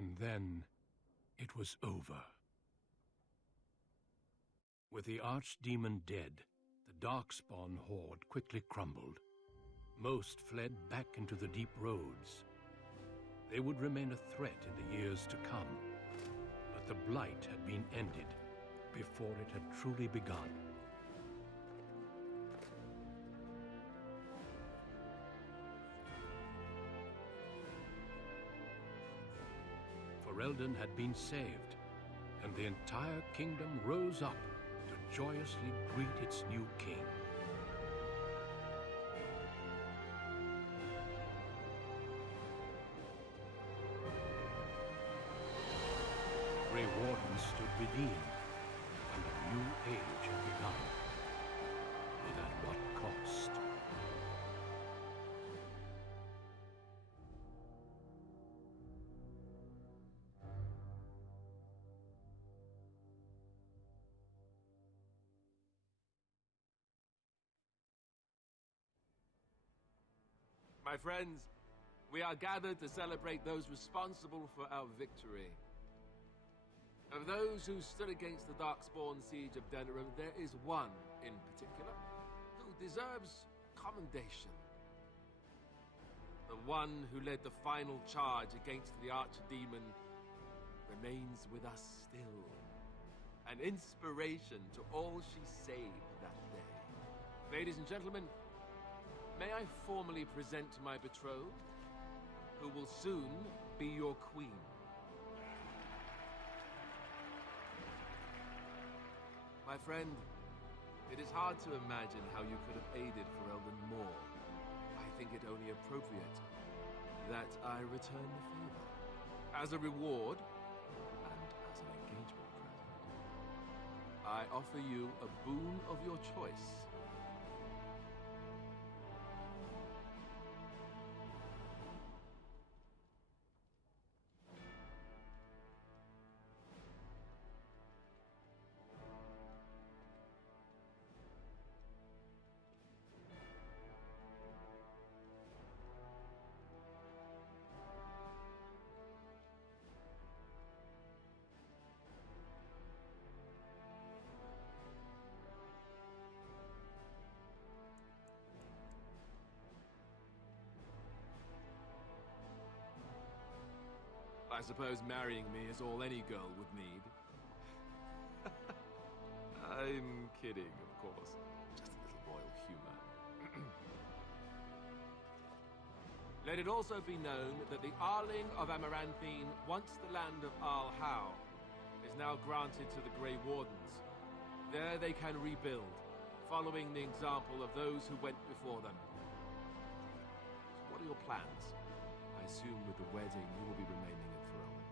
And then it was over. With the Archdemon dead, the Darkspawn horde quickly crumbled. Most fled back into the deep roads. They would remain a threat in the years to come, but the blight had been ended before it had truly begun. Ferelden had been saved, and the entire kingdom rose up to joyously greet its new king. Grey Wardens stood redeemed, and a new age had begun. But at what cost? My friends, we are gathered to celebrate those responsible for our victory. Of those who stood against the Darkspawn siege of Denerim, there is one in particular who deserves commendation. The one who led the final charge against the Archdemon remains with us still. An inspiration to all she saved that day. Ladies and gentlemen, may I formally present my betrothed, who will soon be your queen. My friend, it is hard to imagine how you could have aided Ferelden more. I think it only appropriate that I return the favor. As a reward, and as an engagement present, I offer you a boon of your choice. I suppose marrying me is all any girl would need. I'm kidding, of course. Just a little royal humor. Let it also be known that the Arling of Amaranthine, once the land of Arl-How, is now granted to the Grey Wardens. There they can rebuild, following the example of those who went before them. So what are your plans? I assume with the wedding you will be remaining in Ferelden.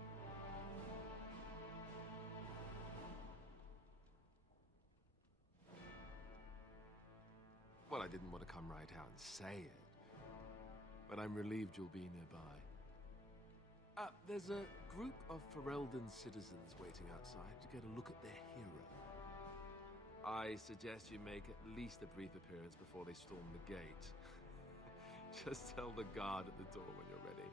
Well, I didn't want to come right out and say it, but I'm relieved you'll be nearby. There's a group of Ferelden citizens waiting outside to get a look at their hero. I suggest you make at least a brief appearance before they storm the gate. Just tell the guard at the door when you're ready.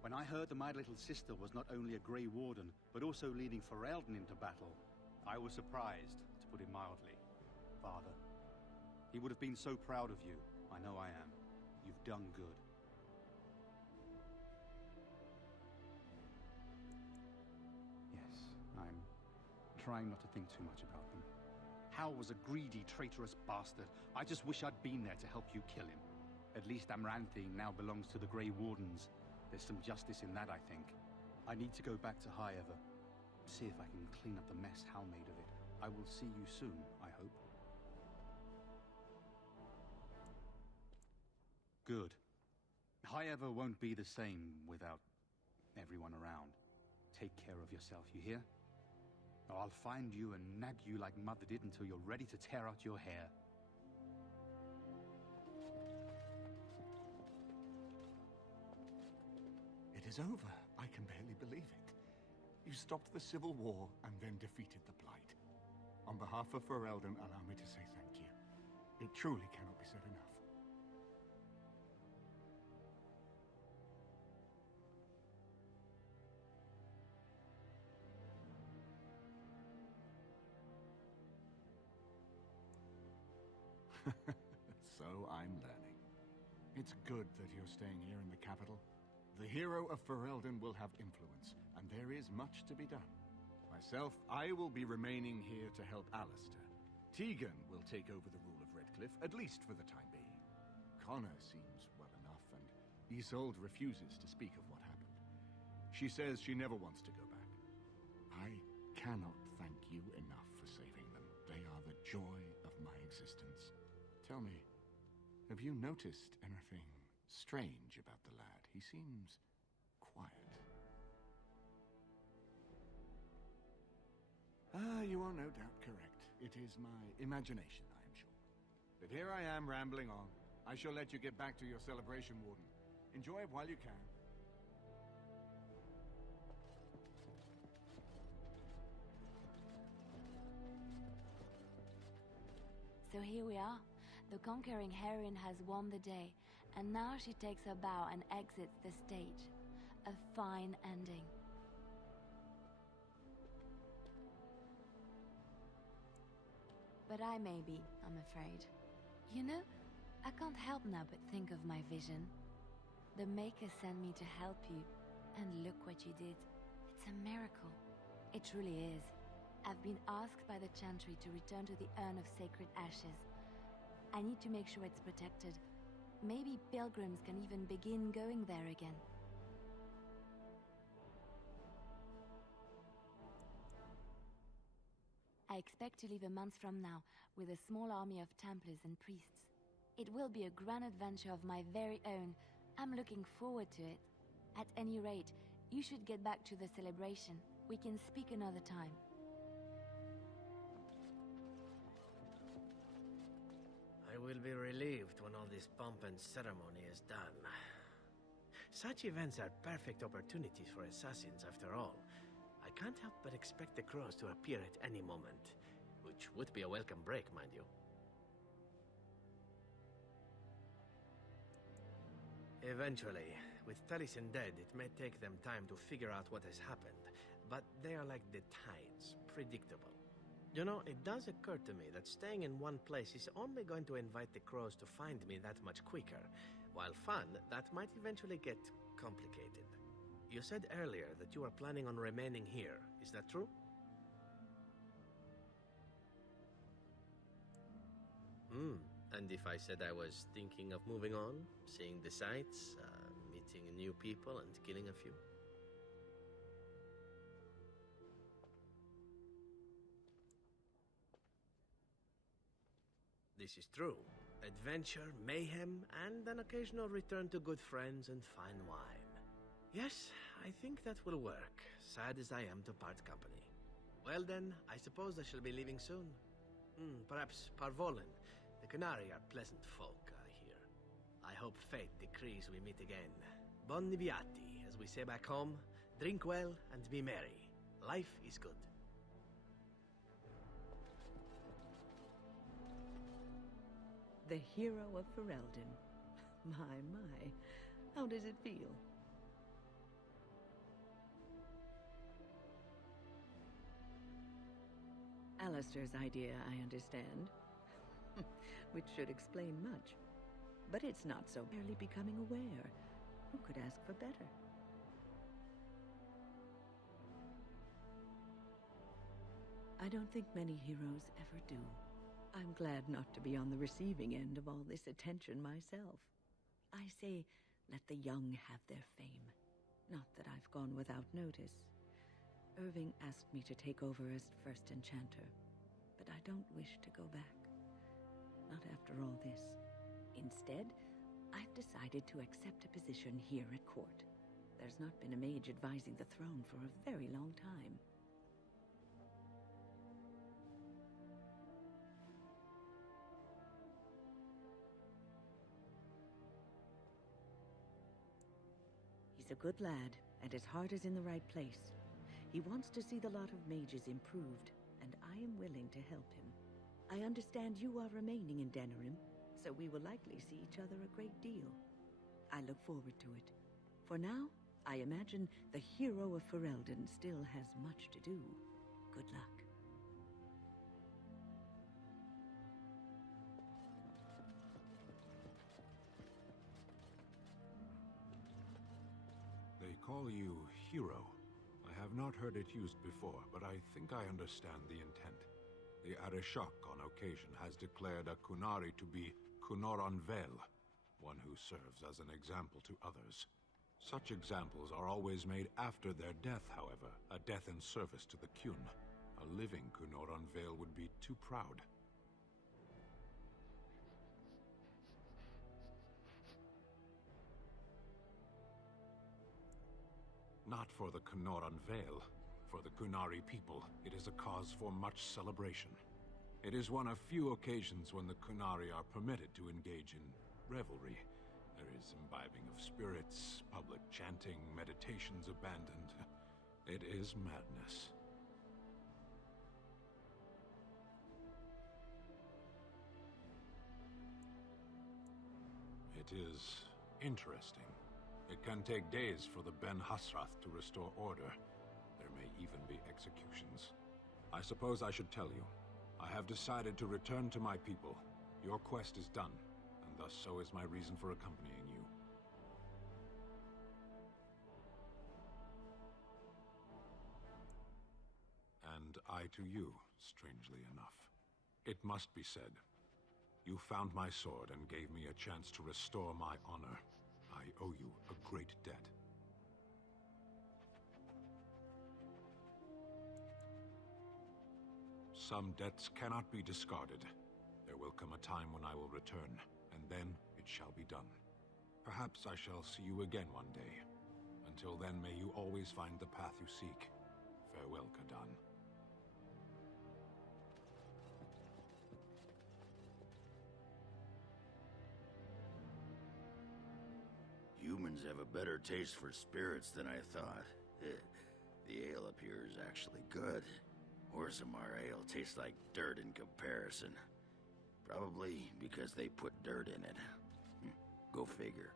When I heard that my little sister was not only a Grey Warden, but also leading Ferelden into battle, I was surprised, to put it mildly. Father, he would have been so proud of you. I know I am. You've done good. Yes, I'm trying not to think too much about them. Hal was a greedy, traitorous bastard. I just wish I'd been there to help you kill him. At least Amaranthine now belongs to the Grey Wardens. There's some justice in that, I think. I need to go back to High Ever. See if I can clean up the mess Hal made of it. I will see you soon, I hope. Good. High Ever won't be the same without everyone around. Take care of yourself, you hear? Or I'll find you and nag you like Mother did until you're ready to tear out your hair. It is over. I can barely believe it. You stopped the Civil War and then defeated the Blight. On behalf of Ferelden, allow me to say thank you. It truly cannot be said enough. So I'm learning. It's good that you're staying here in the capital. The hero of Ferelden will have influence, and there is much to be done. Myself, I will be remaining here to help Alistair. Tegan will take over the rule of Redcliffe, at least for the time being. Connor seems well enough, and Isolde refuses to speak of what happened. She says she never wants to go back. I cannot thank you enough for saving them. They are the joy of my existence. Tell me, have you noticed anything strange about the lad? He seems quiet. You are no doubt correct. It is my imagination, I am sure. But here I am rambling on. I shall let you get back to your celebration, Warden. Enjoy it while you can. So here we are. The conquering heroine has won the day, and now she takes her bow and exits the stage. A fine ending. But I may be, I'm afraid. You know, I can't help now but think of my vision. The Maker sent me to help you, and look what you did. It's a miracle. It truly is. I've been asked by the Chantry to return to the Urn of Sacred Ashes. I need to make sure it's protected. Maybe pilgrims can even begin going there again. I expect to leave a month from now with a small army of Templars and priests. It will be a grand adventure of my very own. I'm looking forward to it. At any rate, you should get back to the celebration. We can speak another time. I will be relieved when all this pomp and ceremony is done. Such events are perfect opportunities for assassins, after all. I can't help but expect the crows to appear at any moment, which would be a welcome break, mind you. Eventually, with Taliesin dead, it may take them time to figure out what has happened, but they are like the tides, predictable. You know, it does occur to me that staying in one place is only going to invite the crows to find me that much quicker. While fun, that might eventually get complicated. You said earlier that you are planning on remaining here. Is that true? And if I said I was thinking of moving on, seeing the sights, meeting new people and killing a few? This is true. Adventure, mayhem, and an occasional return to good friends and fine wine. Yes, I think that will work, sad as I am to part company. Well then, I suppose I shall be leaving soon. Perhaps Parvolen. The Canary are pleasant folk, I hear. I hope fate decrees we meet again. Bon viati, as we say back home. Drink well and be merry. Life is good. The hero of Ferelden. My. How does it feel? Alistair's idea, I understand. Which should explain much. But it's not so barely becoming aware. Who could ask for better? I don't think many heroes ever do. I'm glad not to be on the receiving end of all this attention myself. I say, let the young have their fame. Not that I've gone without notice. Irving asked me to take over as first enchanter, but I don't wish to go back. Not after all this. Instead, I've decided to accept a position here at court. There's not been a mage advising the throne for a very long time. He's a good lad, and his heart is in the right place. He wants to see the lot of mages improved, and I am willing to help him. I understand you are remaining in Denerim, so we will likely see each other a great deal. I look forward to it. For now, I imagine the hero of Ferelden still has much to do. Good luck. They call you hero. I have not heard it used before, but I think I understand the intent. The Arishok on occasion has declared a Kunari to be Kunoran Vel, one who serves as an example to others. Such examples are always made after their death, however, a death in service to the Kyun. A living Kunoran Vel would be too proud. Not for the Kunoran Vale. For the Kunari people, it is a cause for much celebration. It is one of few occasions when the Kunari are permitted to engage in revelry. There is imbibing of spirits, public chanting, meditations abandoned. It is madness. It is interesting. It can take days for the Ben Hasrath to restore order. There may even be executions. I suppose I should tell you. I have decided to return to my people. Your quest is done, and thus so is my reason for accompanying you. And I to you, strangely enough. It must be said. You found my sword and gave me a chance to restore my honor. I owe you a great debt. Some debts cannot be discarded. There will come a time when I will return, and then it shall be done. Perhaps I shall see you again one day. Until then, may you always find the path you seek. Farewell, Kadan. Humans have a better taste for spirits than I thought. The ale up here is actually good. Orzammar ale tastes like dirt in comparison. Probably because they put dirt in it. Go figure.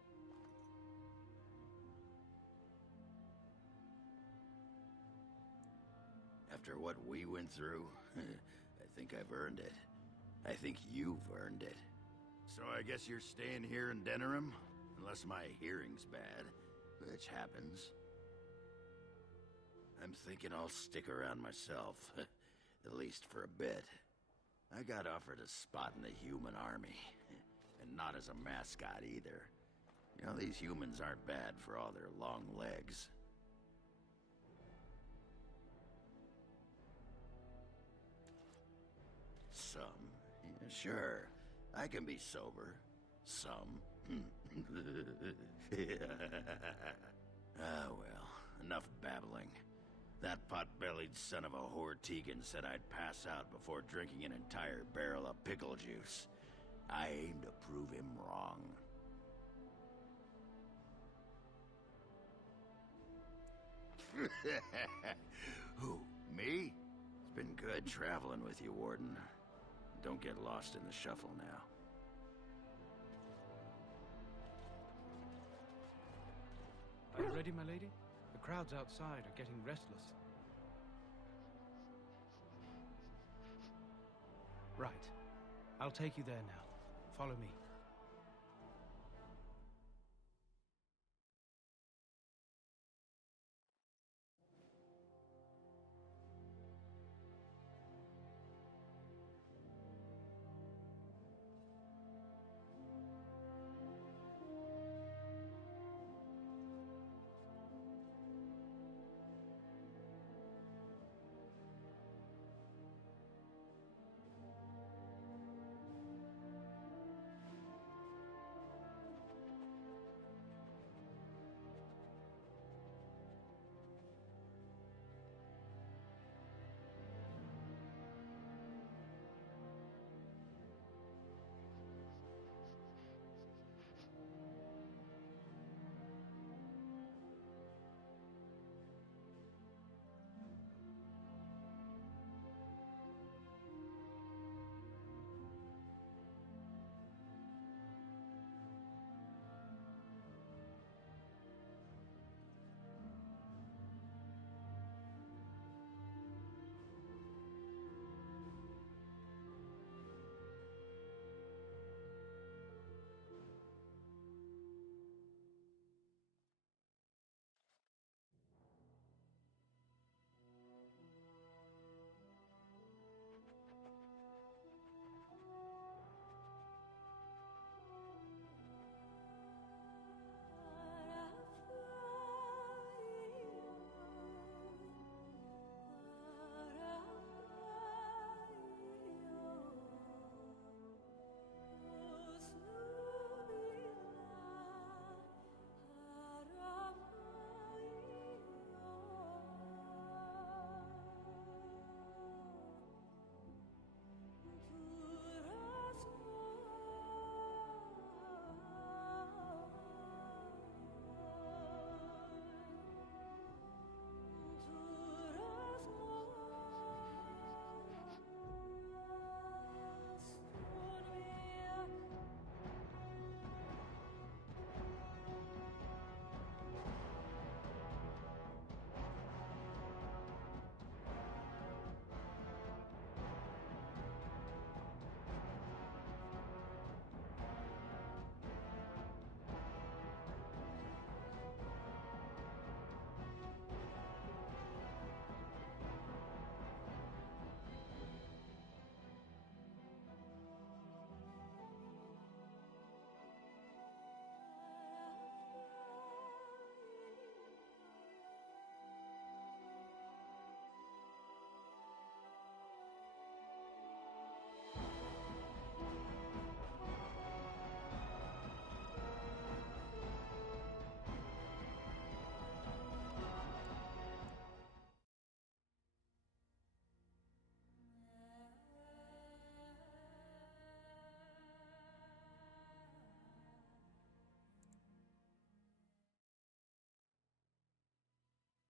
After what we went through, I think I've earned it. I think you've earned it. So I guess you're staying here in Denerim? Unless my hearing's bad, which happens. I'm thinking I'll stick around myself, at least for a bit. I got offered a spot in the human army, and not as a mascot either. You know, these humans aren't bad for all their long legs. Some, yeah, sure, I can be sober. Some. Ah, well, enough babbling. That pot-bellied son of a whore Tegan said I'd pass out before drinking an entire barrel of pickle juice. I aim to prove him wrong. Who, me? It's been good traveling with you, Warden. Don't get lost in the shuffle now. Are you ready, my lady? The crowds outside are getting restless. Right. I'll take you there now. Follow me.